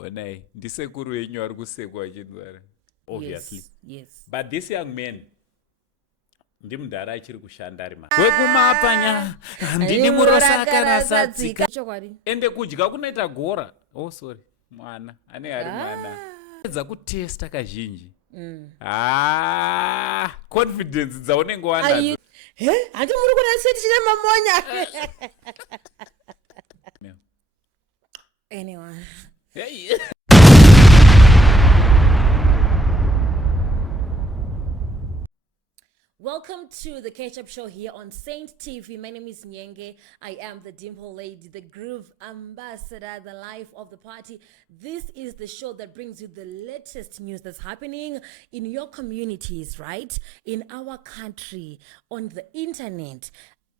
Onai, ndisekuru wenyu ari kusekwa achindwara. Obviously. Yes. But this young man, ndimudhara achiri kushanda ari mari. Wekumapanya, handini murosaka rasatsika. Ende kudya kunoita gora. Oh, sorry. Mwana. Ane ari mwana. Edza kutesta kazhinji. Confidence dzaunenge wanadzo. Handi muri kunase tichine mamonya. Anyone. Hey. Welcome to the Ketchup Show here on Saint TV. My name is Nyenge. I am the Dimple Lady, the Groove Ambassador, the life of the party. This is the show that brings you the latest news that's happening in your communities, right? In our country, on the internet,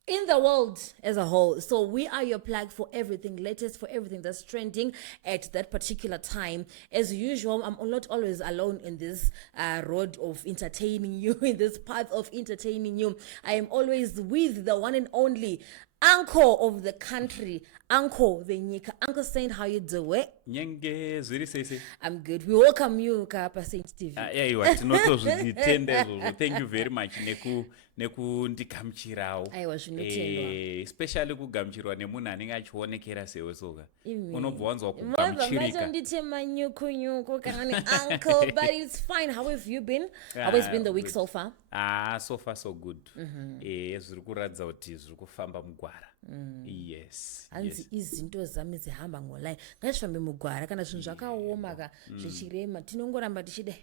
in the world as a whole. So we are your plug for everything latest, for everything that's trending at that particular time. As usual, I'm not always alone in this road of entertaining you, in this path of entertaining you. I am always with the one and only uncle of the country, Uncle Venyika. Uncle Saint, how you doing? Nyenge, zviri sese. I'm good. We welcome you, Kapa Saint TV. Thank you very much. Neku ndigamuchirawo. Especially kugamuchirwa nemunhu anenge achionekera sewe soka. Unobva wanzwa kugamuchirika. Nyuku kani uncle, but it's fine. How have you been? How has been the week so far? So far so good. Zviri kuratidza kuti zviri kufamba mugwara. Yes. Hanzi izinto zami zihamba ngolai. Ngazvifambe mugwara kana zvinhu zvakaoma ka zvichirema tinongoramba tichide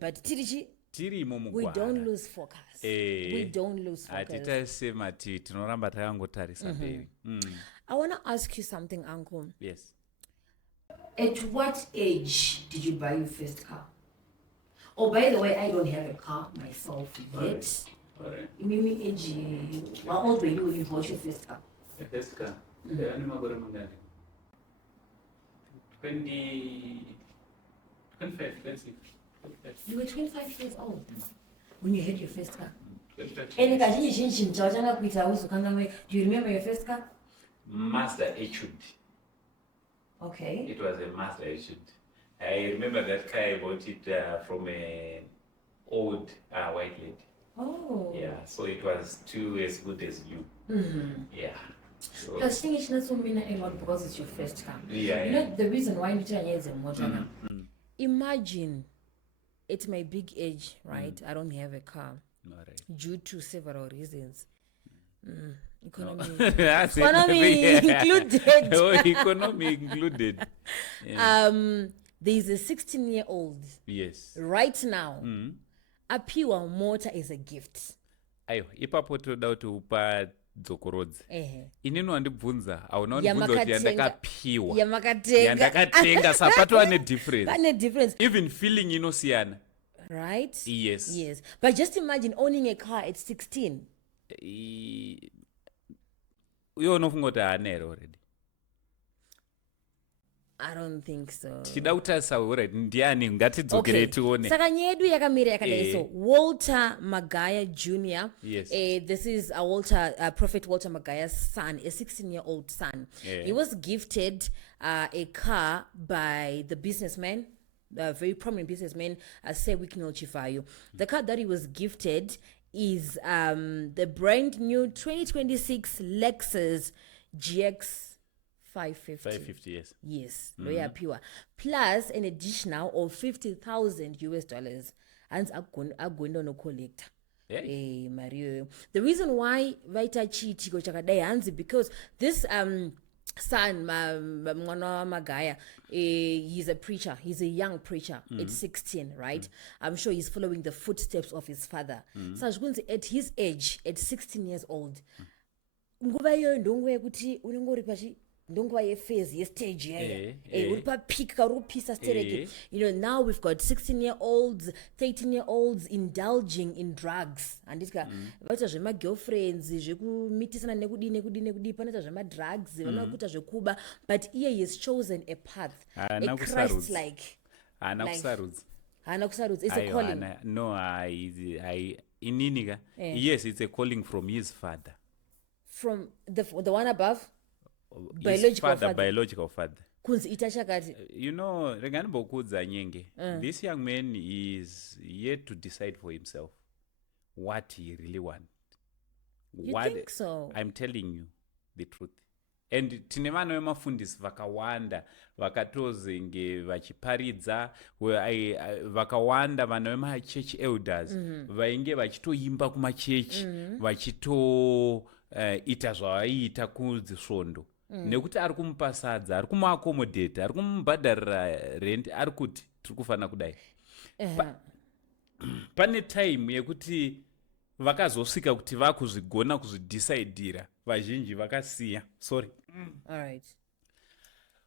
but tirimo mugwara. We don't lose focus. We don't lose focus. Atitasema tinoramba takangotarisa mberi. I want to ask you something, Uncle. Yes. At what age did you buy your first car? Oh, by the way, I don't have a car myself yet. Alright. Mimi age, how old were you when you bought your first car? The first car? I'm not going to 25, let's see. You were 25 years old when you had your first car. 25. And do you remember your first car? Mazda Etude. Okay. It was a Mazda Etude. I remember that car. I bought it from an old white lady. Oh. Yeah, so it was too as good as you. Yeah. So, Plus, thing is not so mean a lot because it's your first car. Yeah. You know the reason why you try is a motor. Imagine, at my big age, right? I don't have a car due to several reasons. Economy included. Economy included. Yeah. There's a 16-year-old. Yes. Right now. A pure motor is a gift. Ayo, ipapo toda kuti upa dzokorodzi. Inini wandibvunza, auna wandibvunza kuti yandakapiwa. Yandakatenga sapato ane difference. Ane difference. Even feeling inosiyana. Right? Yes. Yes. But just imagine owning a car at 16. Uyo unofunga kuti haanero already. I don't think so. Tichida kutarisa already ndiani ngatidzokere tione. Saka nyedu yakamira yakadai so Walter Magaya Jr. Yes. This is a Prophet Walter Magaya's son, a 16-year-old son. Yeah. He was gifted a car by the businessman, a very prominent businessman, Sewik Chifayo. The car that he was gifted is the brand new 2026 Lexus GX 550. Yes. Yes, lawyer pure. Plus an additional of $50,000. And I'm going to collect. Hey, Mario. The reason why Vaita Chiti go chakadai hands because this son, Mwana Magaya, he's a preacher. He's a young preacher at 16, right? I'm sure he's following the footsteps of his father. So I was going to say, at his age, at 16 years old, ndonguva yephase yestage yayo uri papeak kauri kupisa stereke. You know, now we've got 16-year-olds, 13-year-olds indulging in drugs. Andika vaita zvemagirlfriends zvekumitisana nekudi panoita zvemadrugs vanokuita zvekuba, but here he has chosen a path, a Christ-like. Haana kusarudza. It's a calling. No, ininika. Yes, it's a calling from his father. From the one above? Biological father. kunzi ita chakati. You know, rega ndimbokuudza Nyenge. This young man is yet to decide for himself what he really wants. You think so? I'm telling you the truth. And tine vana vemafundisi vakawanda vakatozenge vachiparidza vakawanda vana vemachechi elders vainge vachitoimba kumachechi vachitoita zvavaiita kudzisvondo nekuti ari kumupa sadza ari kumuakomodheta ari kumubhadharira rent ari kuti tiri kufanira kudai pane time yekuti vakazosvika kuti vakuzvigona kuzvidhisaidhira vazhinji vakasiya sorry. All right.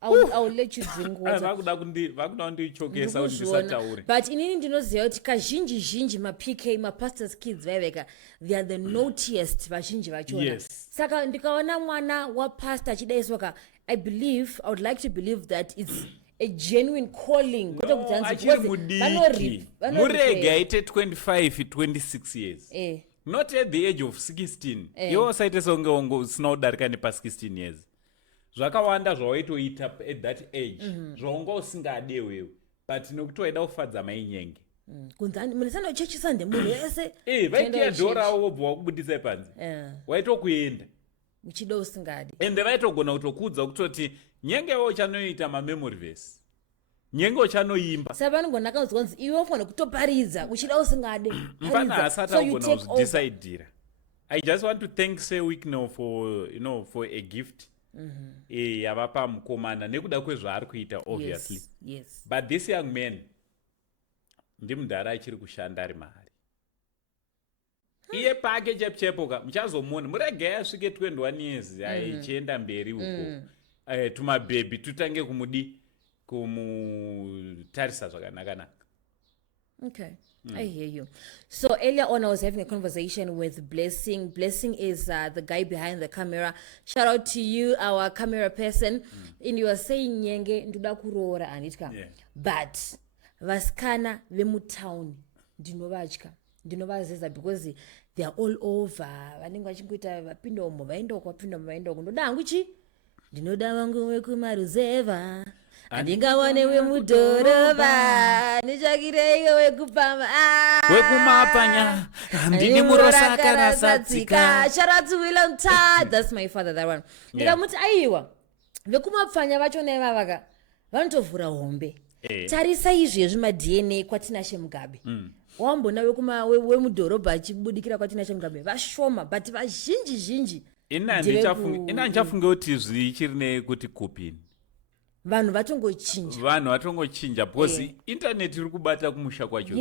I'll let you drink water. vakuda kundichokesa kuti ndisataure. But inini ndinoziva kuti kazhinji ma-PK ma-pastors kids vaiveka they are the naughtiest vazhinji vachona. Yes. Saka ndikaona mwana wapastor achidaiswa I would like to believe that it's a genuine calling. Achiri mudiki murege aite 25-26 years. Not at the age of 16. Iwo saite songe usina kudarika nepa 16 years. Zvakawanda zvawaitoita at that age zvaunga usingade wewe but nokuti waida kufadza mai Nyenge. Kunzani munisana uchechi Sunday munhu yese. Vaitiya dhora wobva wakubudisa panze. Waitokuenda. Uchida usingade. Ende vaitogona kutokudza kutoti Nyenge uchanoita ma-memory verse. Nyenge uchanoimba. Saka vanogona kanzwanzi iwe ufana kutoparidza uchida usingade. Mpana hasata ugona kuzvidecidira. I just want to thank Sir Wicknell for a gift. Yavapa mukomana nekuda kwezvaari kuita obviously. Yes. But this young man ndimudhara achiri kushanda ari mahari. Iye pake chepoka muchazomona murege asvike 21 years achienda mberi uko. Tumabhebhi tutange kumutarisa zvakanaka. Okay. I hear you. So earlier on I was having a conversation with Blessing. Blessing is the guy behind the camera. Shout out to you, our camera person. And you were saying Nyenge ndoda kuroora anitka. But vasikana vemutown ndinovazeza because they are all over. Vanenge vachingoita vapinda umo vaenda uko ndoda hangu chi ndinoda wangu wekumaruzeva andingawane wemudhorobha nditsvakireyo wekupamba wekumapanya ndini murosakarasatsika. Shout out to William Tad. That's my father, that one. Ndikamuti aiwa vekumapfanya vachona ivavaka vanotovhura hombe. Tarisa izvezvi ma-DNA kwatinashe Mugabe. Wambona wemudhorobha achibudikira kwatinashe Mugabe vashoma but vazhinji. Ina ndichafunge kuti zvichiri nekuti kupini. Vanhu vatongochinja because internet iri kubata kumusha kwacho.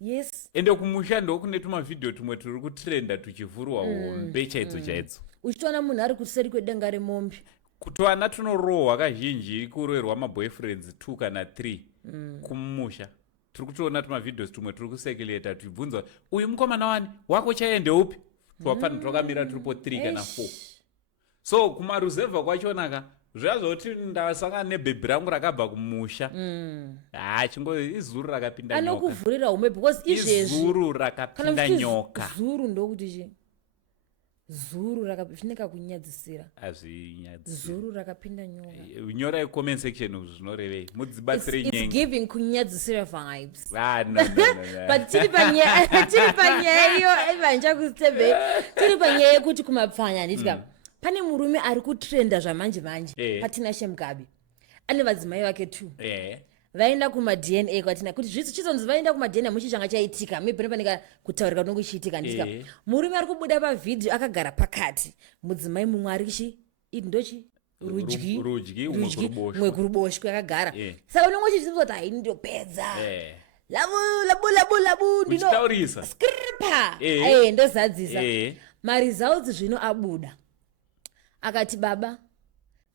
Yes. Ende kumusha ndo kune tumavhidhiyo tumwe turi kutrenda tuchivhurwa hombe chaidzo. Uchitoona munhu ari kuseri kwedenga remombe. Kutwana tunorohwa kazhinji kurwerwa maboyfriends 2 kana 3 kumusha. Turi kutoona tumavhidhiyo tumwe turi kusekeleta tuchibvunza uyu mukomana wani wako chaende upi? Twapana twakamira turipo 3 kana 4. So kumaruzevha kwachonaka zvazoti ndasangana nebhebhi rangu rakabva kumusha. Chingo izuru rakapinda nyoka. Anokuvhurira ume because izuru rakapinda nyoka. Zuru ndokuti chi? Zuru rakapinda kunyadzisira. Zuru rakapinda nyoka. Nyora comment section zvinorevei. Mudzibatsire Nyenge. It's giving kunyadzisira vibes. No. But tiri panyaya iyo evanja kustebe. Tiri panyaya yekuti kumapfanya nditika. Pane murume ari kutrenda zvamanje patinashe Mugabe. Ane vadzimai vake 2. Vaenda kuma-DNA kwatina kuti zvizonzi vaenda kuma-DNA muchichanga chaitika maybe paneka kutaurika kunenge kuchiitika nditika. Murume ari kubuda pavhidhiyo akagara pakati. Mudzimai mumwe ari ndochi rudyi mwe kuruboshwe akagara. Saka unenge uchiziva kuti hai ndopedza. Labu ndinotaurisa. Skripa. Ndozadzisa. Results zvino abuda. Akati baba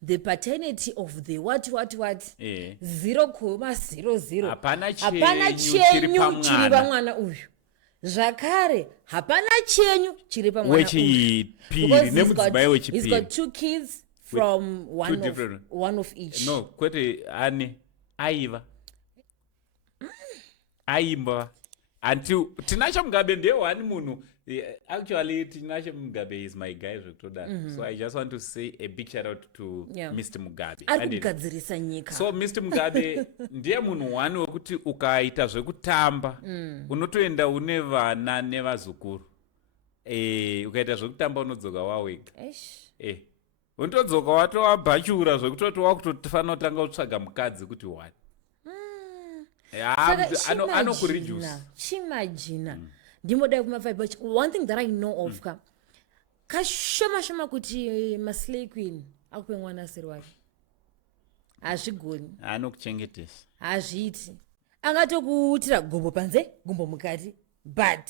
the paternity of the what 0.00 hapana chenyu chiri pamwana uyu. Zvakare hapana chenyu chiri pamwana uyu. Wechipiri nemudzimai wechipiri. He's got 2 kids from one of each. No, kwete aiva. Aimba until Tinashe Mugabe ndiye one munhu. Actually, Tinashe Mugabe is my guy zvekutodaro. So I just want to say a big shout out to Mr. Mugabe. Arikugadzirisa nyika. So Mr. Mugabe ndiye munhu one wekuti ukaita zvekutamba unotoenda une vana nevazukuru. Ukaita zvekutamba unodzoka wawega. Unotodzoka watowabhachura zvekutoti wakutofanira kutanga kutsvaga mukadzi kuti what. Anokureduce. Chimagina. Ndimoda kumavibe. One thing that I know of kashoma kuti maslay queen akupe mwana asiri wake. Azvigoni. Anokuchengetesa. Azviti. Angatokuitira gumbo panze, gumbo mukati. But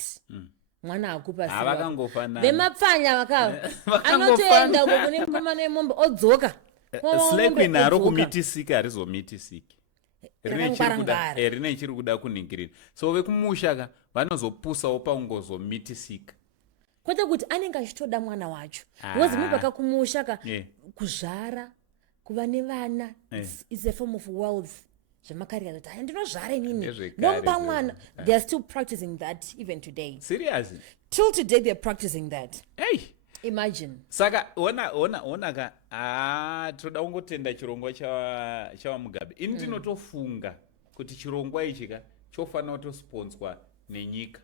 mwana akupa asiri wake. Vakangofana. Vemapfanya vakava. Anotoenda kune mama nemombe odzoka. Slay queen arokumitisika arizomitisiki. Rine chiri kuda kuningirira. So vekumushaka vanozopusawo paungozomitisika. Kwete kuti anenge achitoda mwana wacho. Because munhu akakumusha kuzvara kuva nevana is a form of wealth. Zvamakarira kuti ndinozvara inini. Ndomba mwana. They are still practicing that even today. Seriously? Till today they are practicing that. Hey. Imagine. Saka ona ka toda ungotenda chirongwa cha Mugabe. Ini tinotofunga kuti chirongwa ichi chofanira kutosponswa nenyika.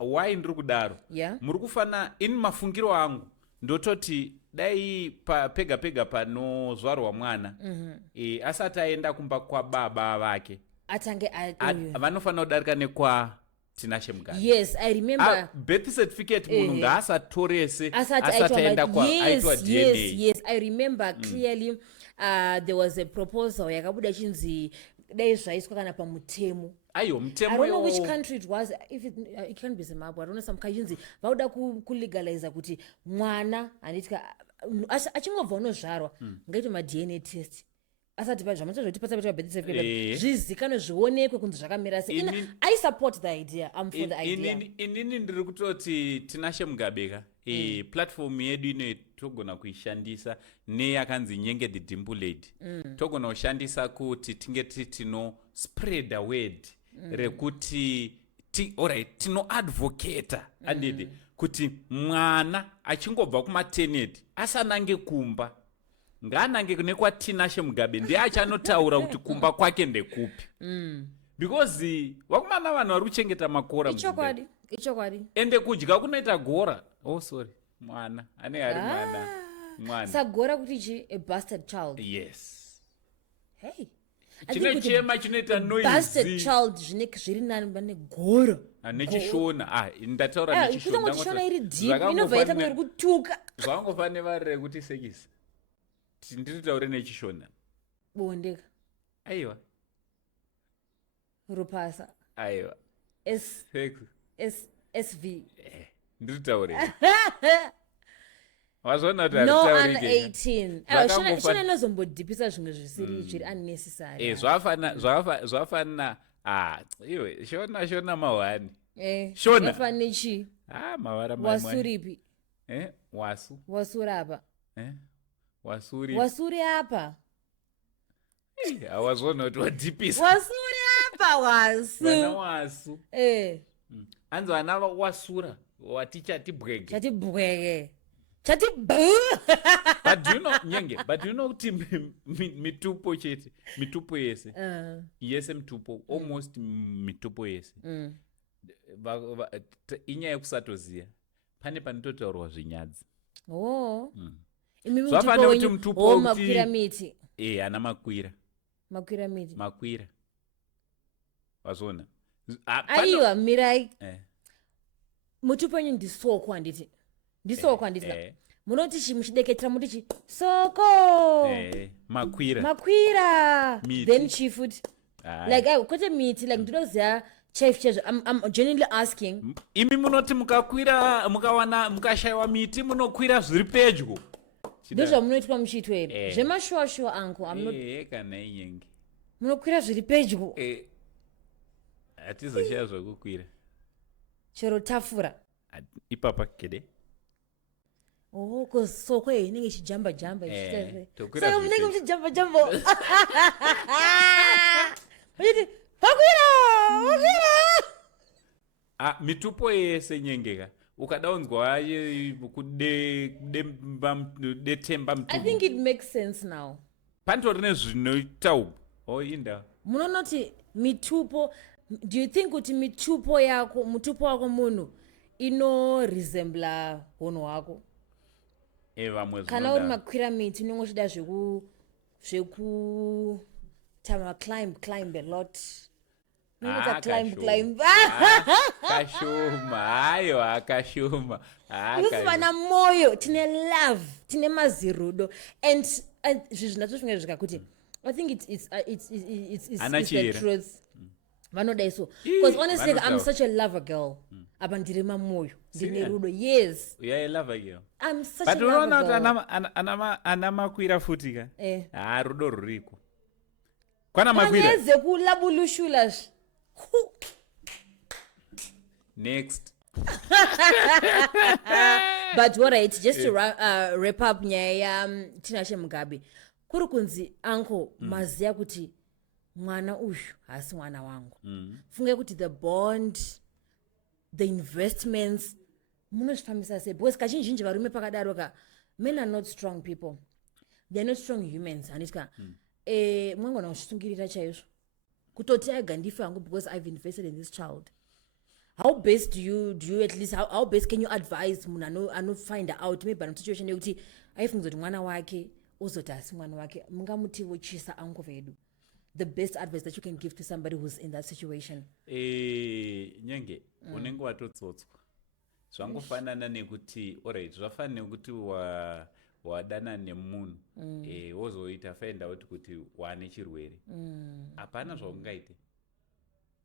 Why ndiri kudaro? Muri kufana in mafungiro angu ndototi dai pega panozvarwa mwana asati aenda kumba kwa baba vake atange vanofanira kudarika nekwa Tinashe Mugabe. Yes, I remember. Birth certificate munhu ngaasatorese asati aenda kwa aitwa DNA. Yes, I remember clearly. There was a proposal yakabuda chinzi dai zvaiswa kana pamutemo. Ayo mutemo. I don't know which country it was. If it can be Zimbabwe. I don't know some chinzi vauda kulegalize kuti mwana anitika achingobva unozvarwa ngaitwe ma DNA test. Asati pazvamata zvotipatsa kuti birth certificate zvizikanwe zvionekwe kunzi zvakamira sei. I support the idea. I'm for the idea. Inini ndiri kutoti Tinashe Mugabe platform yedu ine togona kuishandisa neyakanzi Nyenge the Dimple Lady. Togona kushandisa kuti tinge tino spread the word rekuti alright tino advocate andidi kuti mwana achingobva kumaternity asanange kumba nganange nekwa Tinashe Mugabe ndiye achanotaura kuti kumba kwake ndekupi. Because wakumana vanhu vari kuchengeta makora ichokwadi ende kudya kunoita gora. Mwana ane ari mwana sagora kuti chi a bastard child. Yes. Hey, chinochema chinoita noise. Bastard child zviri nani bane gora nechishona. Ndataura nechishona. Nechishona iri deep inovaita mwiri kutuka. Zvangofane vari kuti sekisi. Ndinotaura nechishona. Bondeka. Aiwa. Rupasa. Aiwa. SV. Ndinotaura. Wazona kuti no aritauri under 18. Shona inozombodhipisa zvimwe zviri unnecessary. Zvafana iwe shona mawani. Shona. Wafane chi? Mawara wasuripi. Wasuri apa. Wasuri apa. Awazona kuti wadhipisa. Wasuri apa wasu. Vana wasu. Anzo ana wasura watichati bwege. But do you know Nyenge? But do you know kuti mitupo chete, mitupo yese. Yese mitupo, almost mitupo yese. Inyaya yekusatoziya. Pane panototaurwa zvinyadzi. Zvafana mtupo makwira miti. Ana makwira. Makwira miti. Makwira. Wazona. Aiwa mirai. Mutupo wenyu ndisoko handiti. Munoti chimuchideketera muti soko. Makwira. Then chifuti. Like kwete miti like ndinoziya chef. I'm genuinely asking. Imi munoti mukakwira mukawana mukashaiwa miti munokwira zviri pedyo. Ndozva munoitwa muchitwa here. Zvemashua angu kana Nyenge. Munokwira zviri pedyo. Hatizoshaya zvokukwira. Chero tafura. Ipapa kede. Soko inenge ichijamba jamba ichitese. Saka munenge muchijamba jamba. Muchiti, pakwira! mitupo yese nyengeka ukadaunzwa kudetemba I think it makes sense now. pantori nezvinoita uku inda munonoti mitupo, do you think kuti mutupo wako munhu inoresembla hono wako? vamwe kana uri makwira miti unenge uchida zvekutama climb a lot. kashoma hayo akashoma isi vana moyo tine love tine mazirudo and zvinhu zvinatofunga zvika kuti I think it's the truth. Vanoda so because honestly I'm such a lover girl. Apa ndiri mamoyo ndine rudo. Yes, a lover girl. I'm such but a lover girl. But unaona ana makwira futi ka rudo ruriko kwana makwira kwanyeze kulabulushula. Next. But what right, just to wrap up nyaya Tinashe Mugabe kuri kunzi uncle maziya kuti mwana uyu hasi mwana wangu. Funge kuti the bond, the investments munozvifambisa sei because kazhinji varume pakadaro ka men are not strong people, they are not strong humans. Anditika mwangona kushitungirira chaizvo kutoti aiga ndife hangu because I've invested in this child. How best do you at least how best can you advise munhu anofind out maybe an situation yekuti aifunga kuti mwana wake uzoti asi mwana wake mungamuti wochisa angu vedu? The best advice that you can give to somebody who's in that situation. Nyenge unenge watotsotswa zvangofanana nekuti alright zvafanira kuti wadana nemunhu wozoita find out kuti wane chirwere hapana zvaungaite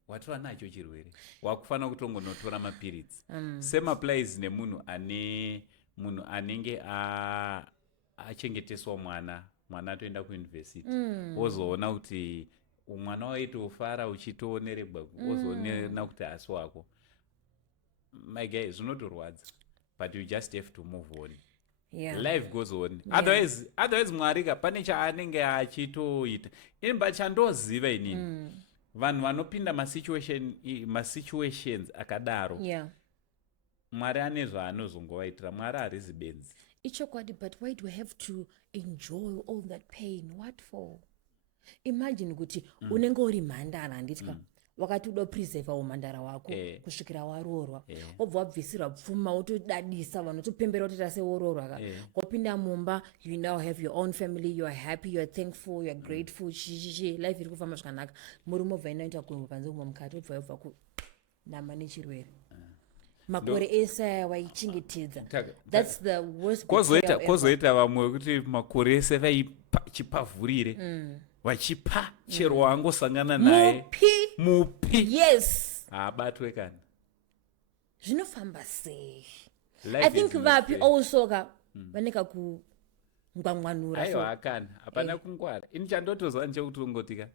watova nacho chirwere wakufanira kutongonotora mapirits. Same applies nemunhu anenge achengeteswa mwana atoenda kuuniversity wozoona kuti mwana waitofara uchitoonerebwa wozoona kuti asi wako my guy zvinotorwadza but you just have to move on. Life goes on. Otherwise mwari ka pane chaanenge achitoita imba chandoziva inini vanhu vanopinda masituations akadaro mwari ane zvaanozongovaitira. Mwari harizi benzi ichokwadi, but why do we have to enjoy all that pain? What for? Imagine kuti unenge uri mhandara handitika wakati udo preserve umhandara wako kusvikira waroorwa obva wabvisirwa pfuma wotodadisa vanhu topembera kuti tase woroorwa ka kopinda mumba, you now have your own family, you are happy, you are thankful, you are grateful, life iri kufamba zvakanaka. Muri mobva inoita kunze kumwe mukati obva ku nama nechirwere makore ese waichengetedza. That's the worst. Kozoita vamwe kuti makore ese vaichipavhurire vachipa chero wangosangana naye mupi abatwe kana zvinofamba sei. I think vapi also ka vaneka kungwangwanura. Aiwa akana hapana kungwara. Ini chandotozwa nechekutongotika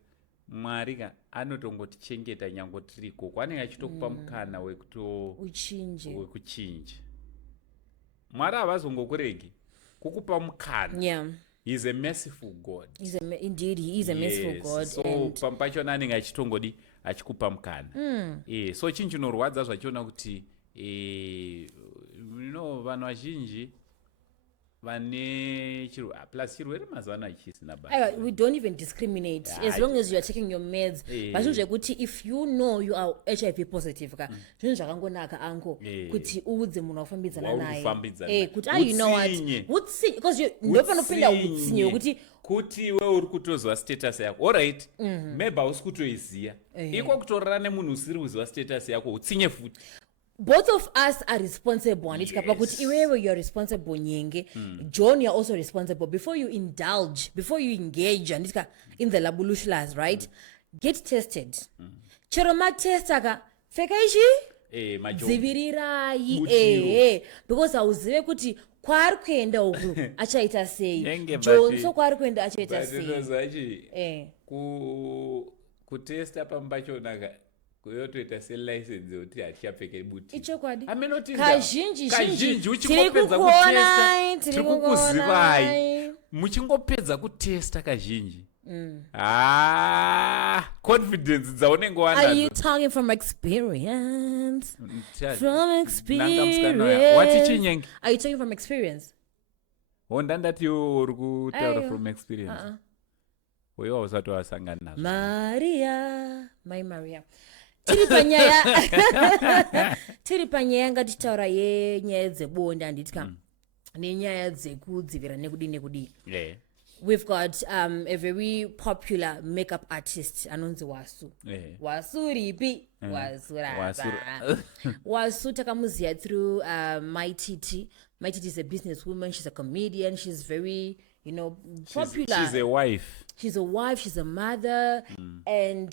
mwari ka anotongotichengeta nyango tiriko kwanenge achitokupa mukana wekuchinja. Mwari havazongokuregi kukupa mukana. He's a merciful God. Indeed, he is a merciful God. So pachona anenge achitongodi achikupa mukana. So chinhu chinorwadza zvachiona kuti vanhu vazhinji vane plus chirwere mazuva achisina basa. We don't even discriminate as long as you are taking your meds. But zvekuti if you know you are HIV positive ka zvinhu zvakangonaka anko kuti uudze munhu wafambidzana naye kuti you know what utsi because you ndopanopinda utsinye kuti iwe uri kutozwa status yako alright maybe hausi kutoiziya iko kutorana nemunhu usiri kuziva status yako utsinye futi. Both of us are responsible and it's kuti iwewe you are responsible nyenge. John, you are also responsible before you indulge, before you engage and in the labulushlas, right? Get tested. Chero ma testa ka feka ichi dzivirirai because auzive kuti kwari kuenda uku achaita sei. John so kwari kuenda achaita sei. Kutesta pambachonaka kuyotoita selicense yoti hatichapfeke buti. Ichokwadi. Kazhinji uchingopedza kutesta tirikukuzivai muchingopedza kutesta kazhinji confidence dzaunenge Are you wanadzo talking from experience? From Nanga musikana waya. Wati experience. chinyenge? Are you talking from experience? Ndandati uri kutaura Aiyo. from experience. Uh-uh. Wewe hausati wasangana nazvo. Maria. Tiri panyaya ngatitaura yenyaya dzebonde handitika nenyaya dzekudzivira nekudii. Yeah. We've got a very popular makeup artist anonzi Wasu. Yeah. Wasu ripi? Wasu Wasu. rapa. Wasu takamuziya through My Titi. My Titi is a businesswoman. She's a comedian. She's very, popular. She's a wife. She's a wife, she's a mother, and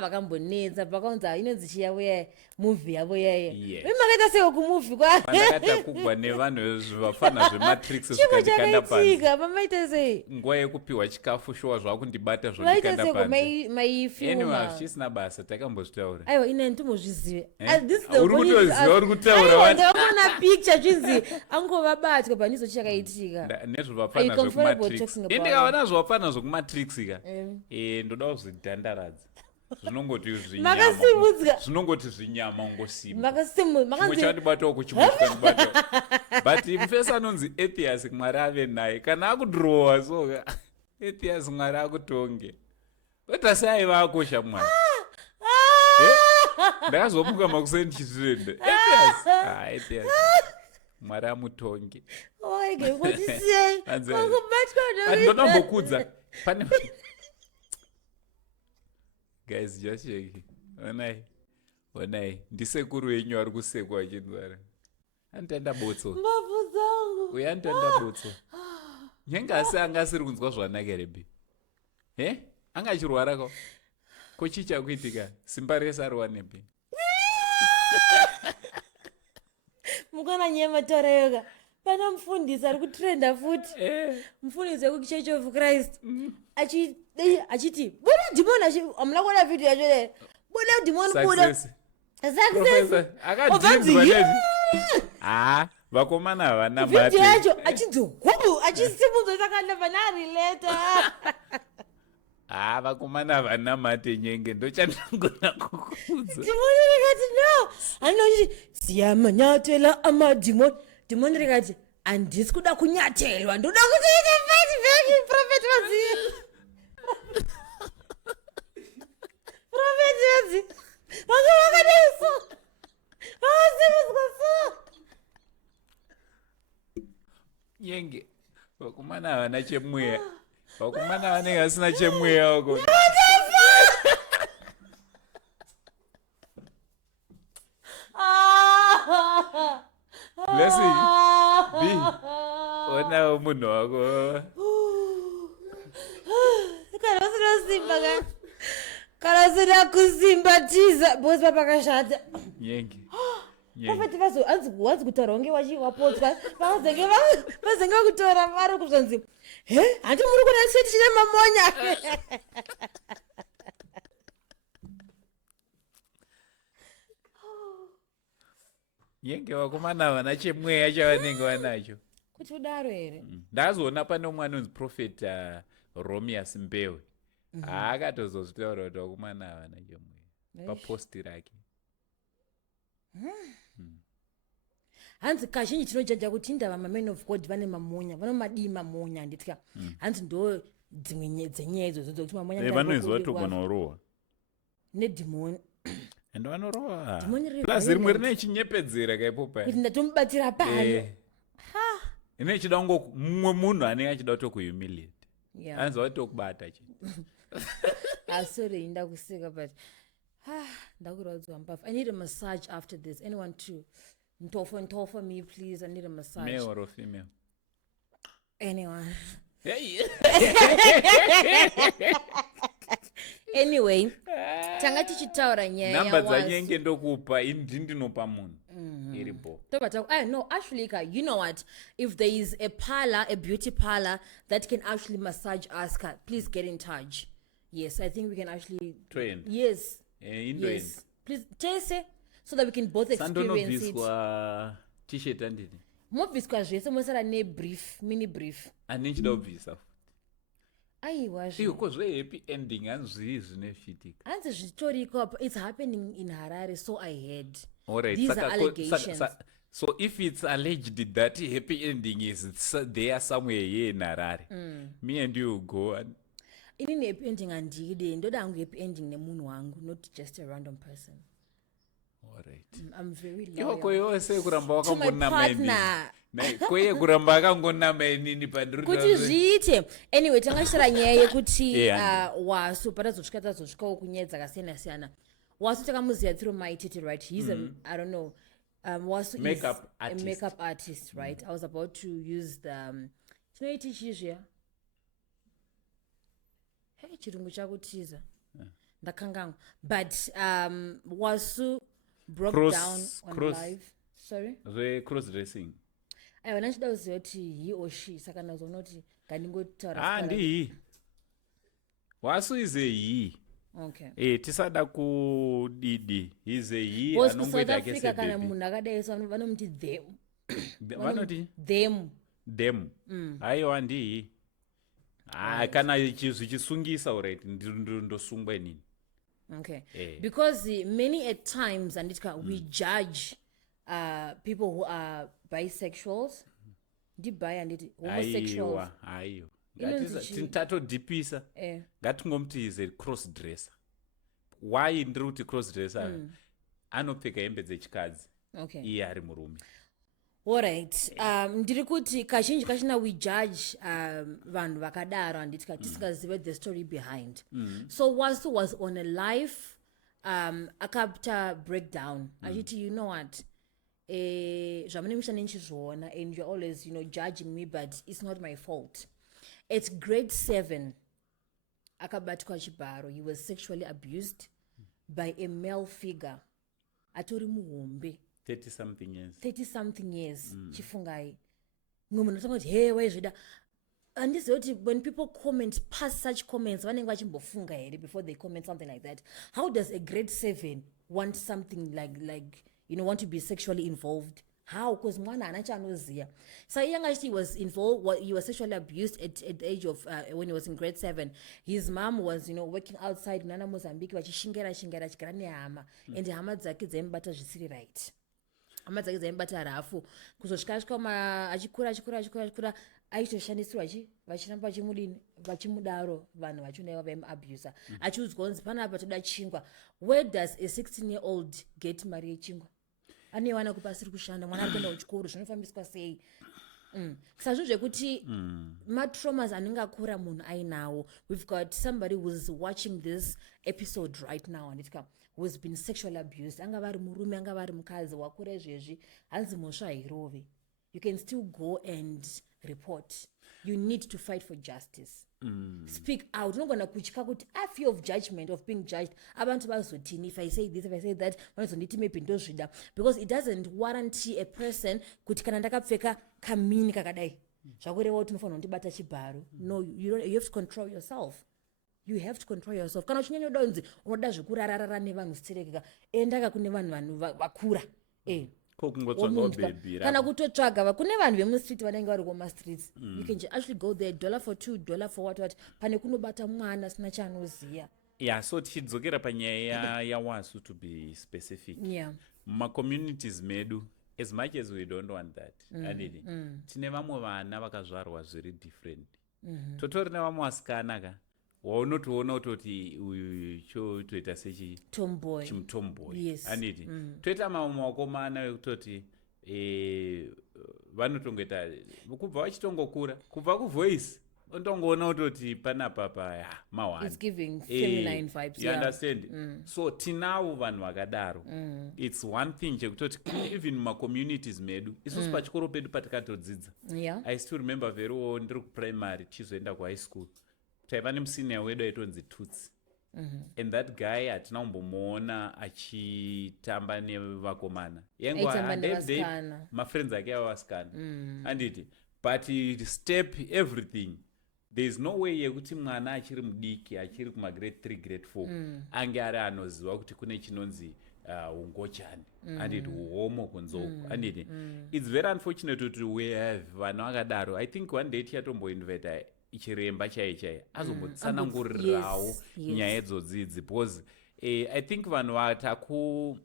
vakambonetsa pakaunza inonzi chiyawe movie yavo yeye. Yes. Vemakaita sei kumovie kwa? Pandakatakugwa nevanhu zvafana zvematrix Chimwe zvikandikanda panze. chakaitika pamaita sei? Nguva yekupiwa chikafu shuwa zvakundibata Vaita zvondikanda sei panze. Anyway, maifilma? zvisina basa takambozvitaura. Aiwa ine nditomozvizive. Uri kutoziva uri kutaura ndakaona picture chinzi angovabatwa panizo chakaitika. nezvovafana Are you comfortable zvekumatrix. talking about Indikaona zvovafana zvekumatrix ka. Ndoda kuzvidhandaradza. Zvinongoti Makasimudzwa. zvinongoti zvinyama ungosimba. Makanzi Chandibatawo kuchimudibatawo. But mufesi anonzi Atheist Mwari ave naye. Kana akudhirowa so Atheist Mwari akutonge. Weta sei vakosha Mwari. Ndakazomuka makuseni chitirende. Atheist. Mwari amutonge. oige kuti sei? Anze. Wakubatwa Ndonombokudza. Pane Guys, just shake. Onai. Ndisekuru wenyu ari kusekwa achindwara. Anotenda botso. mbabvu dzangu. Uya anotenda botso. Nyenga asi anga asiri kunzwa zvanaka rebi. Anga achirwara ko. Ko chicha kuitika. Simba rese ari wanepi. Mukana nyema taura yoga. Pana mufundisi ari kutrenda futi. Mufundisi wekuchurch of Christ. Achiti, buda demon amuna kuona video yacho le. Buda demon buda. Success. Success. Akadhimba nezi. Vakomana havana mate. Video yacho achidzogobo achisimudza sakanda pana relate. Vakomana havana mate nyenge ndochandangona kukudza. Demon rikati no. Anochi siyamanyatela amademon. Demon rikati andisi kuda kunyatelwa ndoda kuti ite veki prophet vaziye. Prophet vaziye. Vakadaiso. Vakasimudzwa so. Nyenge vakomana havana chemweya. Vakomana vanenge vasina chemweya wako. Blessing. B. Ona munhu wako. Kana usina simba ka. Kana usina kusimbatiza bosi papakashata. Nyenge. Prophet vazo anzi kutaura unge wapotswa. Vazenge vakutora vari kuzvanzi. Handi muri kuna seti chine mamonya. Nyenge vakomana havana chemweya chavanenge vanacho. Kuti udaro here. Ndazoona pane umwe anonzi Prophet Romius Mbewe. Akatozozvitaura kuti vakomana havana chemweya. Paposti rake. Hanzi kazhinji tinojaja kuti indava mamen of God vane mamonya vanomadii mamonya handitya hanzi ndo dzimwe dzenyaya idzodzo dzokuti mamonya Vanoizwa togona urowa. nedhimoni And vanorowa. Dhimoni riri Plus rimwe rine chinyepedzera kaipo paya. kuti ndatomubatira pano. Ine chida kungo mumwe munhu anenge achida kutokuhumiliate. Yeah. Anzi watokubata chi. Sorry ndakuseka but ndakuradzwa mpafu. I need a massage after this. Anyone to ntofo me please. I need a massage. Male or female? Anyone. Hey. Anyway, tanga tichitaura nyaya Namba dzanyenge ndokupa ndinopa munhu. Iripo. No, actually, you know what? If there is a parlor, a beauty parlor that can actually massage us, please get in touch. Yes, I think we can actually. Train. Yes. Yes. Please, Tese, so that we can both experience it. T-shirt andini. Mobviswa zvese mosara ne brief, mini brief. Anichida kubvisa. aiwa ko zvehappy ending hanzvii zvinezviitika hanzi zvitoriko it's happening in Harare, so I heard. Alright, These are allegations. So if it's alleged that happy ending is there somewhere here in Harare, me and you go and inini happy ending andide ndoda hangu happy ending nemunhu wangu, not just a random person. alright. I'm very Iwako loyal yose kuramba to my wakangonama inini. partner. Kweye kuramba akangonama inini kuti zviite. Anyway, tangashira nyaya yekuti Yeah, Wasu patazosvikawo kunyaya dzakasiyana-siyana. Wasu takamuziva through my titi, right? He's I don't know. Wasu Makeup is artist. a makeup artist, right? I was about to use the tinoiti chizvia. Hey, chirungu chakutiza. Ndakanganwa. But Wasu broke down on live. Sorry? cross dressing. Aiwa nachida kuziva kuti he or she, saka ndazoona kuti ngandingotaura. Ndihi. Wasu is a he. Okay. Tisada kudidi. He's a he. Because kuSouth Africa kana munhu akadai vanomuti them. Vanoti? Them. Aiwa ndihi. Kana zichisungisa alright ndosungwa nini. Okay. Because many at times we judge people who are bisexuals. Bi and homosexuals. Aiyo. Tatodhipisa. Ngatingomuti is a cross dresser. Why ndiri kuti cross dresser? Anopfeka hembe dzechikadzi. Okay. Iye ari murume. Alright. Ndiri kuti kazhinji kachina we judge vanhu vakadaro anditika tisikazive the story behind. So Wasu was on a live akapta breakdown. Achiti, you know what? Zvamunemisha nenchizvoona and you're always, judging me, but it's not my fault. At grade 7, akabatwa chibharo. He was sexually abused by a male figure. Atori muhombe. 30-something years. Chifungai. Munhu anotanga kuti hey waizvida. Andiziva kuti when people comment past such comments vanenge vachimbofunga here before they comment something like that. How does a grade 7 want something like want to be sexually involved? How? Because mwana hana chaanoziya. So young actually was involved. He was sexually abused at the age of when he was in grade 7. His mom was working outside nana Mozambique vachishingera chigara nehama and hama dzake dzaimubata zvisiri right. Hama dzake dzaimubata rafu kuzosvika achikura aitoshandisirwa vachiramba vachimudaro vanhu vachionaiva vaimuabusa achiudzwa kunzi panapa toda chingwa. Where does a 16-year-old get mari yechingwa? Anewana kupasiri kushanda mwana ari kuenda kuchikoro zvinofambiswa sei? Sazvo zvekuti matraumas anenge akura munhu ainawo. We've got somebody who's watching this episode right now anditika who's been sexually abused. Anga vari murume anga vari mukadzi wakura izvezvi hanzi mhosva hairove. You can still go and report. You need to fight for justice. Speak out. Unogona kutya kuti I fear of judgment, of being judged. Abantu bazotini if I say this, if I say that, vanozonditi maybe ndozvida. Because it doesn't warrant a person kuti kana ndakapfeka kamini kakadai zvakureva kuti unofanira kundibata chibharo. No, you have to control yourself. You have to control yourself. Kana uchinyanya kuda kunzi unoda zvekurarara nevanhu zvitsirekeka, endaka kune vanhu vakura. Kana kutotsvaga kune vanhu vemustreet vanenge vari kumastreets. You can actually go there, $1 for 2, $1 for what pane kunobata mwana asina chaanoziya. Yeah, so tichidzokera panyaya yaWasu to be specific. Yeah. Communities medu, as much as we don't want that, tine vamwe vana vakazvarwa zviri different. Totori nevamwe vasikana ka waunotoona kutoti uyu chotoita sechimutomboy. Yes. Anditi toita mamwe vakomana vekutoti vanotongoita kubva vachitongokura kubva kuvoice untongoona kutoti panapa mahwani. It's giving feminine vibes. You understand? So tinavo vanhu vakadaro. It's one thing chekutoti even mumacommunities medu isusu pachikoro pedu patakatodzidza. Yeah. I still remember very well ndiri kuprimary chizoenda kuhigh school taiva nemusenior wedu aitonzi Tutsi. And that guy hatina kumbomuona achitamba nevakomana mafriends ake ava vasikana anditi but he step everything. There is no way yekuti mwana achiri mudiki achiri kumagrade 3 grade 4 ange ari anoziva kuti kune chinonzi ungochani anditi uhomo kunzoku anditi it's very unfortunate kuti we have vana vakadaro. I think one day tichatomboinvita chiremba chaiye azombotsanangurirawo nyaya idzodzidzi because I think vanhu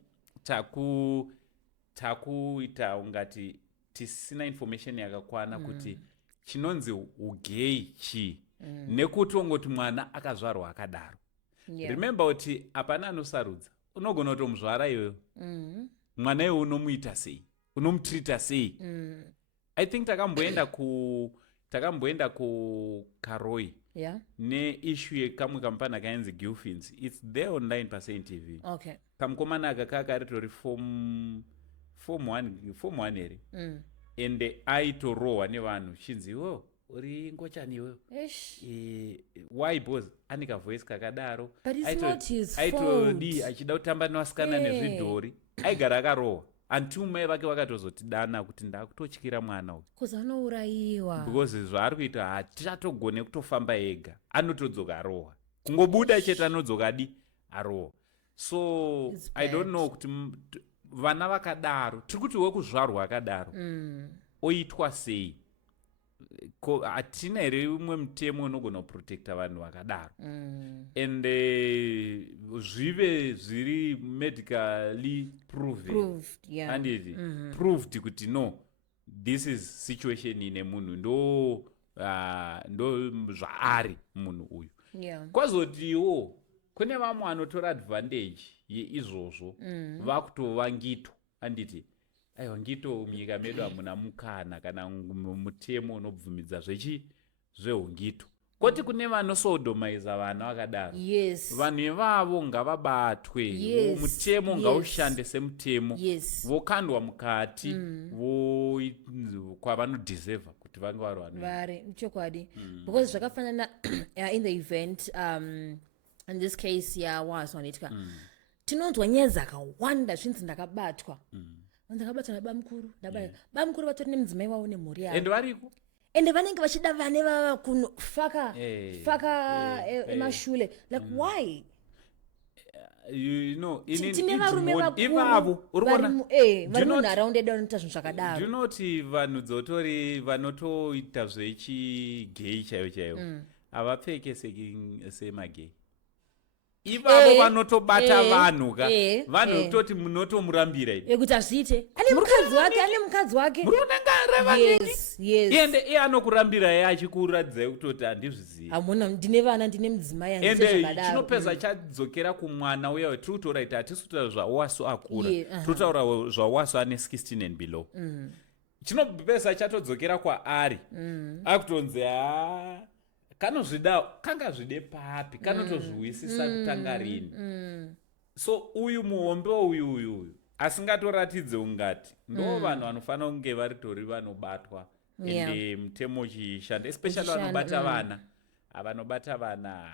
takuita ungati tisina information yakakwana kuti chinonzi ugei chii nekuti ongoti mwana akazvarwa akadaro. Remember kuti hapana anosarudza, unogona kutomuzvara iyoyo mwana iwe unomuita sei, unomutrita sei. I think takamboenda kukaroi neissue yekamwe kampani kainzi Gilfins. It's there online pa TV. Kamukomana aka kakaritori form 1 here ende aitorohwa nevanhu chinzi iwo uri ngochani iwewe why because ane kavoice kakadaro aitodi achida kutamba nevasikana nezvidhori aigara akarohwa until mai vake vakatozotidana kuti ndakutotyira mwana uyu kuzanourayiwa because zvaari kuita hatichatogone kutofamba ega, anotodzoka arohwa, kungobuda chete anodzoka arohwa. So I don't know kuti vana vakadaro tiri kuti wekuzvarwa akadaro oitwa sei. Hatina here umwe mutemo unogona kuprotecta vanhu vakadaro ende zvive zviri medically proved handiti proved kuti no, this is situation ine munhu ndo zvaari munhu uyu. Kwazotiwo kune vamwe vanotora advantage yeizvozvo vakutova ngito handiti aiwa ngito munyika medu hamuna mukana kana mutemo unobvumidza zveungito. Koti kune vanosodomaiza vana vakadaro, vanhu ivavo ngavabatwe, mutemo ngaushande semutemo, vokandwa mukati kwavanodeseva kuti vange vari chokwadi. Because zvakafanana in the event in this case wazwanitka tinonzwa nyaya dzakawanda zvinzi ndakabatwa ndakabatwa nabamukuru bamukuru vatori nemudzimai wavo nemhuri yavo ende variko ende vanenge vachida vane vava kunofaka emashule like why tine varume vakuru vari munharaunda edu vanoita zvinhu zvakadaro. Do you know kuti vanhu dzotori vanotoita zvechigei chaivo havapfeke semagei ivavo vanotobata vanhu ka vanhu kutoti munotomurambira kuti azviite ane mukadzi wake ende iye anokurambira achikuradzai kutoti handizvizivi hamuna ndine vana ndine mudzimai ende chinopedza chadzokera kumwana uya tiri kutaura kuti hatisi kutaura zvawaso akura tiri kutaura zvawaso ane 16 and below chinopedza chatodzokera kwaari akutonzi kanozvida kanga zvide papi kanotozviwisisa kutanga rini. So uyu muhombe uyu asingatoratidze ungati ndo vanhu vanofanira kunge varitori vanobatwa ende mutemo uchishanda especially vanobata vana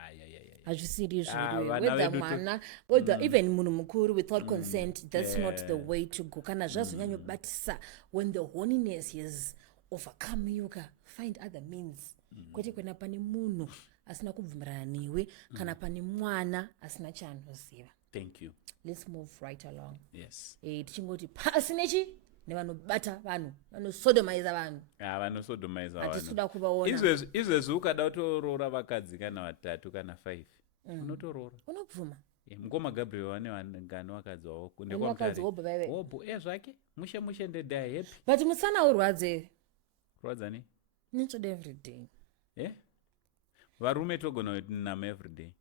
hazvisiri whether mwana whether even munhu mukuru without consent, that's not the way to go. Kana zvazonyanyobatisa when the horniness has overcome you find other means kwete kwena pane munhu asina kubvumirana newe kana pane mwana asina chaanoziva. Thank you. Let's move right along. Yes. Tichingoti pasi nechi nevanobata vanhu vanosodomaiza vanhu vanosodomaiza vanhu hatisuda kuvaona izvezvi ukada kutoroora vakadzi kana 3 kana 5 unotoroora unobvuma mukoma Gabriel vane vangano vakadzi wavo kundekwakadzi zvake mushe ndedai happy but musana urwadze rwadzani nitsvoda everyday varume togona kuti nama everyday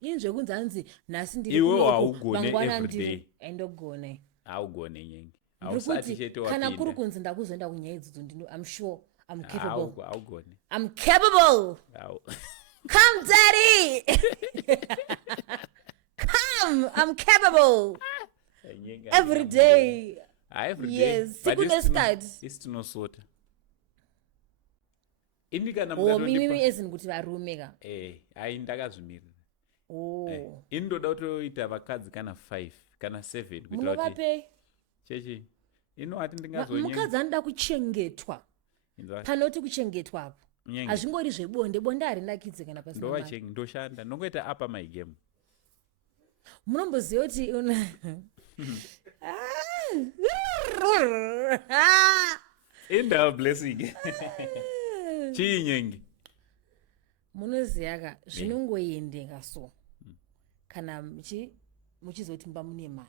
inzve kunzi hanzi nhasi iwe haugone everyday aindogone haugone nyenge hausati chete wapinda kana kuri kunzi ndakuzoenda kunyaya idzodzo I'm sure I'm capable. Haugone I'm capable. Come daddy. Come, I'm capable. Every day. Yes, sikune start. Isinosota. Mimi ezinguti varume ka. Ai ndakazvimirira. Indoda kutoita vakadzi kana 5 kana 7 kuitira kuti chechi ati ndingazonyenya mukadzi anoda kuchengetwa panoti kuchengetwa apo hazvingori zvebonde harinakidze kana pasina ndoshanda ndongoita apa my game munomboziva kuti in the blessing chii Nyenge? Munoziya ka zvinongoendeka so kana muchizoti mba mune mari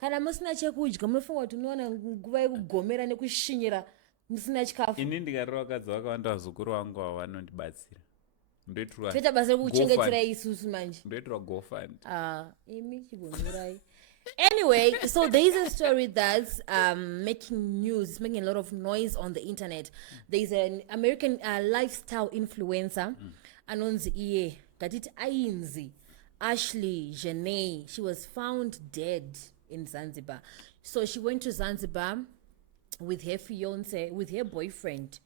kana musina chekudya munofunga kuti munowana nguva yekugomera nekushinyira musina chikafu. Ini ndikarira vakadzi vakawanda vazukuru vangu ava vanondibatsira. Toita basa rekuchengetera isusu manje. Ndoitirwa GoFund. Imi chigomirai. Anyway, so there is a story that's making news, making a lot of noise on the internet. There is an American lifestyle influencer, anonzi iye, katiti ayinzi, Ashley Janay. She was found dead in Zanzibar. So she went to Zanzibar with her fiance, with her boyfriend.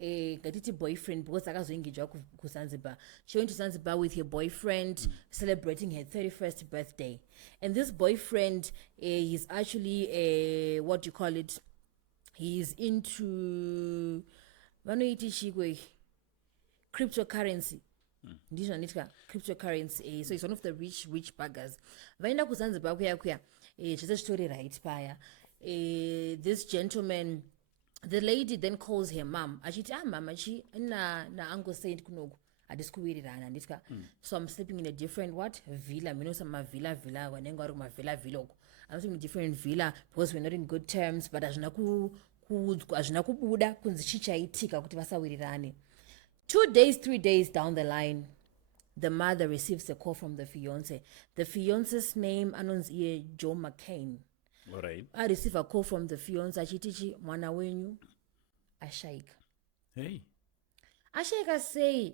Katiti boyfriend because akazoengejwa ku Zanzibar. She went to Zanzibar with her boyfriend celebrating her 31st birthday. And this boyfriend he's actually what do you call it? He's into cryptocurrency. Cryptocurrency. So he's one of the rich buggers. Vaenda ku Zanzibar kuya just a story right paya. This gentleman, the lady then calls her mom. Achiti mama na uncle said kunoku adisikuwirirana ndiska. So I'm sleeping in a different villa. Mino sama villa wanenga vari kuma villa uko. I'm sleeping in a different villa because we're not in good terms, but azvina kubuda kunzi chichaitika kuti vasawirirane. 3 days down the line, the mother receives a call from the fiance. The fiance's name anonzi Joe McCain. All right. I receive a call from the fiance achitichi mwana wenyu ashaika. Hey. Ashaika say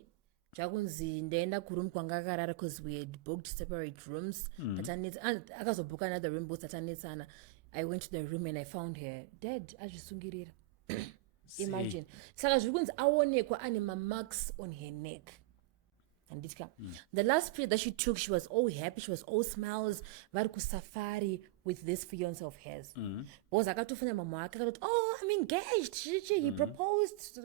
chakunzi ndaenda kuroom kwanga akarara because we had booked separate rooms. Akazobook another room both atanetsana. I went to the room and I found her dead. Azvisungirira. Imagine. Saka zvikunzi aonekwa ane marks on her neck. And the last period that she took, she was all happy, she was all smiles, vari kusafari with this fiance of hers. Because akatofanya mama ake akati, oh, I'm engaged. He proposed.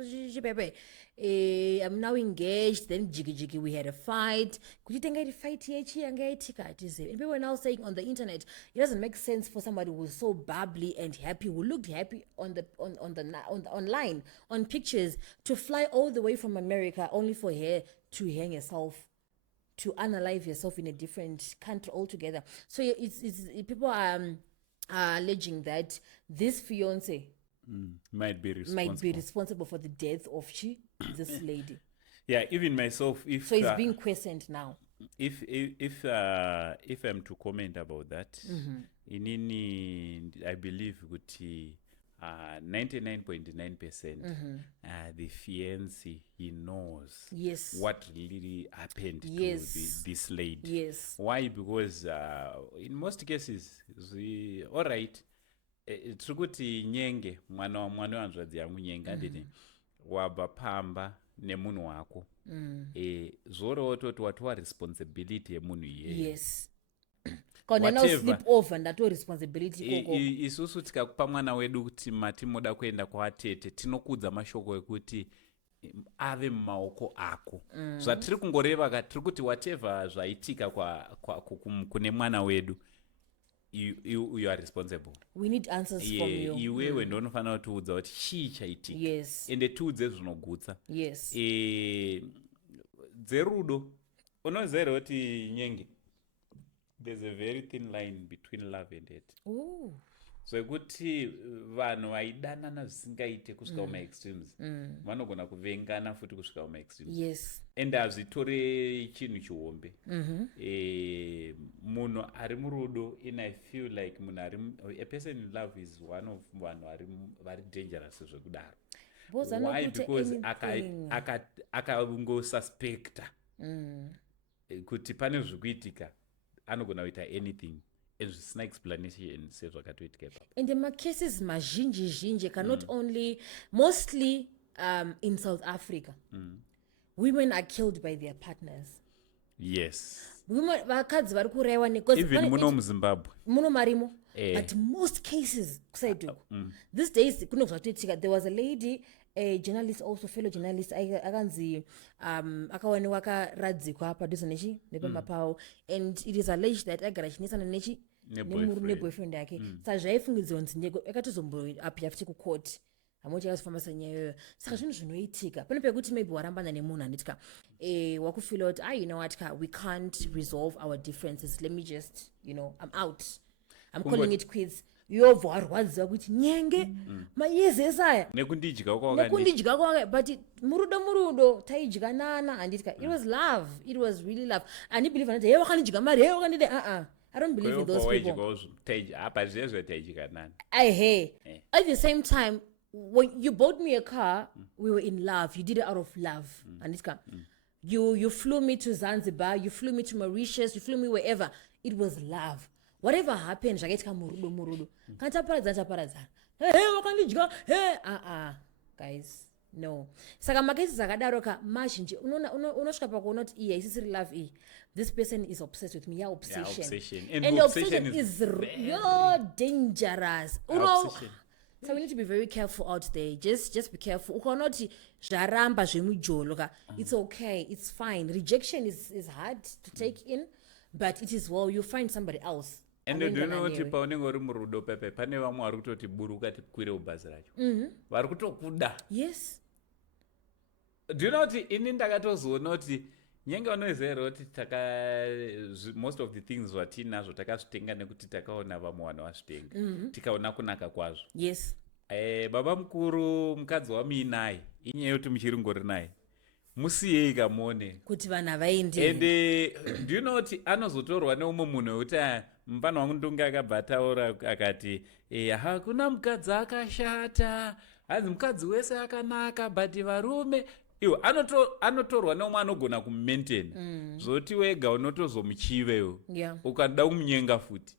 I'm now engaged. Then jiggy, we had a fight. Could you think I'd fight here? And people were now saying on the internet, it doesn't make sense for somebody who was so bubbly and happy, who looked happy on the online, on pictures, to fly all the way from America only for her to hang herself, to unalive herself in a different country altogether. So it's people are alleging that this fiance might be responsible for the death of this lady. Yeah, even myself. So it's being questioned now. If I'm to comment about that, I believe that 99.9% the fiancé, he knows what really happened to this lady. Yes. Why? Because in most cases, all right, tiri kuti Nyenge mwana wanzvadzi yangu Nyenge anditi wabva pamba nemunhu wako zvorewo toti watova responsibility yemunhu iyeyo. Yes. Sleep over ndato responsibility koko. Isusu tikakupa mwana wedu kuti matimoda kuenda kwatete tinokudza mashoko ekuti ave mumaoko ako. Zvatiri kungoreva tiri kuti whatever zvaitika kune mwana wedu, you are responsible. We need answers from you. Iwewe ndo unofanira kutiudza kuti chii chaitika. Yes. Ende tiudze zvinogutsa. Yes. Dzerudo unoziva kuti Nyenge, there's a very thin line between love and hate. Ooh. So ekuti vanhu vaidanana zvisingaite kusvika kuma extremes vanogona kuvengana futi kusvika kuma extremes. Yes. And hazvitore chinhu chihombe. Munhu ari murudo, and I feel like a person in love is one of vanhu vari dangerous zvekudaro. Why? Because akangosuspecta kuti pane zvikuitika anogona kuita anything zvisina explanation sezvakatoitika ipapo. And the cases mazhinji cannot only, mostly in South Africa, women are killed by their partners. Yes. Women vakadzi vari kuraiwa even muno muZimbabwe muno marimo. But most cases kusaiduko these days kuno zvatoitika. There was a lady, a journalist, also fellow journalist, akanzi akawanikwa akaradzikwa padhuze nepamapawo, and it is alleged that agara chinesana neboyfriend yake. Sa zvaifungidzwa kuti ndeko akatozomboapira futi kucourt hamuchakazofamba senyaya iyoyo saka zvinhu zvinoitika pane pekuti maybe warambana nemunhu handiti ka wakufila kuti you know what ka we can't resolve our differences, let me just I'm out, I'm calling it quits. Yobva warwadziwa kuti Nyenge mayezi esaya nekundidya kwaka but murudo taidyanana handiti ka it was love, it was really love. And believe anati hey wakandidya mari hey wakandide I don't believe in those people. At the same time, when you bought me a car, we were in love. You did it out of love. Anitka, you flew me to Zanzibar, you flew me to Mauritius, you flew me wherever. It was love. Whatever happened, zvaketika murudo. Kantaparadzana. Hey, wakandidya. Hey, guys. No. Saka makesi zakadaro ka mazhinji unosvika pakuona kuti iya isisiri love iyi. This person is obsessed with me. Yeah, obsession. And obsession is dangerous. So we need to be very careful out there. Just be careful. Ukaona kuti zvaramba zvemujolo ka. It's okay. It's fine. Rejection is hard to take in, but it is well. You find somebody else. And do you know kuti paunenge uri murudo pepe pane vamwe vari kutoti buruka tikwire ubhazi racho. Vari kutokuda. Yes. Do you know kuti ini ndakatozoona kuti Nyenge unoziva kuti most of the things vatinazvo takazvitenga nekuti takaona vamwe vanhu vazvitenga tikaona kunaka kwazvo. Yes. Baba mukuru mukadzi wamuinaye inyaya yekuti muchirongori naye musiyei kamone kuti vanhu havaendi. And do you know kuti anozotorwa neumwe munhu wekuti mupana wangu ndonge akabva ataura akati hakuna mukadzi akashata, hanzi mukadzi wese akanaka, but varume iwo anotorwa neumwe anogona kumumaintain zvoti wega unotozomuchivewo ukada kumunyenga futi.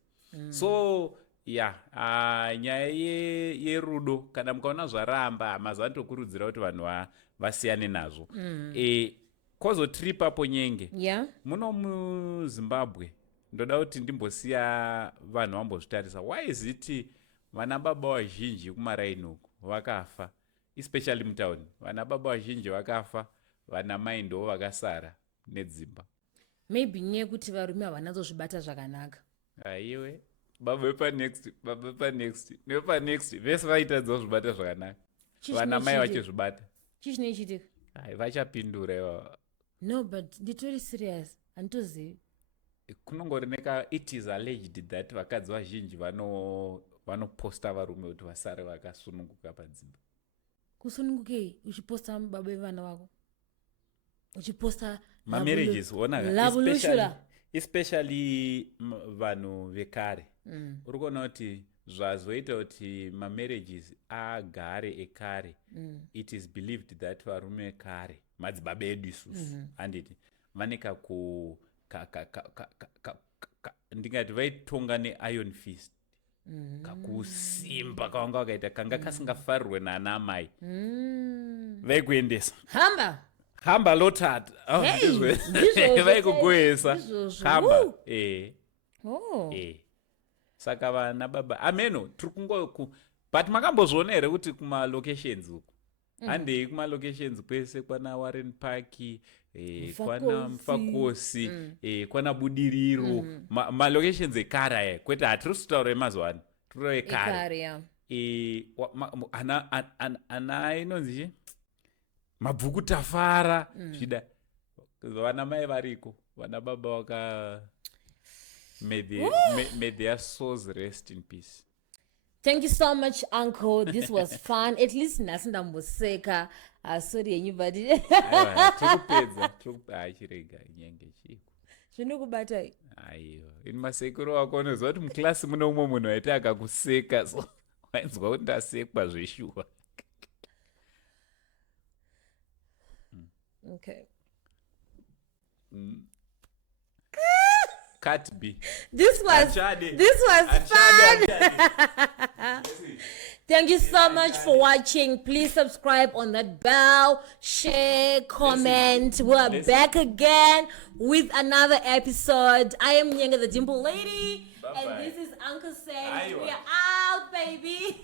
So nyaya yerudo kana mukaona zvaramba mazanotokurudzira kuti vanhu vasiyane nazvo. Kozotripapo Nyenge muno muZimbabwe ndoda kuti ndimbosiya vanhu vambozvitarisa. Why is it vana baba vazhinji kumaraini uku vakafa, especially mutauni vana baba vazhinji vakafa, vana mai ndo vakasara nedzimba? Maybe nyekuti varume havanazozvibata zvakanaka. Aiwe baba nepanext vese vaitadzawo zvibata zvakanaka, vana mai vachizvibata. Chii chinoitika? Vachapindura ivava. No, but nditori serious. Handitozivi. Kunongori it is alleged that vakadzi vazhinji vanoposta varume kuti vasare vakasununguka padzimba. Kusunungukei uchiposta baba vevana vako? Uchiposta marriages especially vanhu vekare. Uri kuona kuti zvazoita kuti marriages agare ekare. It is believed that varume kare madzibaba edu isusu handiti vaneka ku ndingati vaitonga neiron fist kakusimba kavanga vakaita kanga kasingafarirwe naana amai vaikuendesa hamba lotata vaikugohesa hamba saka vana baba ameno tiri kungoku but makambozviona here kuti kumalocations uku handei kumalocations kwese kwana Warren Park, kwana Mfakosi, kwana Budiriro, malocations ekara aya kwete hatiri kutaura emazuva ano tiri ekara. Ana inonzi mabhuku tafara zvida vana mai variko, vana baba vaka may their souls rest in peace. Thank you so much, Uncle. This was fun. At least nasindamboseka. Sorry, anybody. Chirega Nyenge chiko. Zvinokubata. Aiyo. In masekuru wako unoziva kuti muklasi muno umwe munhu waiti akakuseka, so wainzwa kuti ndasekwa zveshuwa. Okay. Cut B. This was fun. Thank you so much for watching. Please subscribe on that bell, share, comment. We're back again with another episode. I am Nyenge the Dimple Lady. Bye-bye. And this is Uncle Sam. We are out, baby.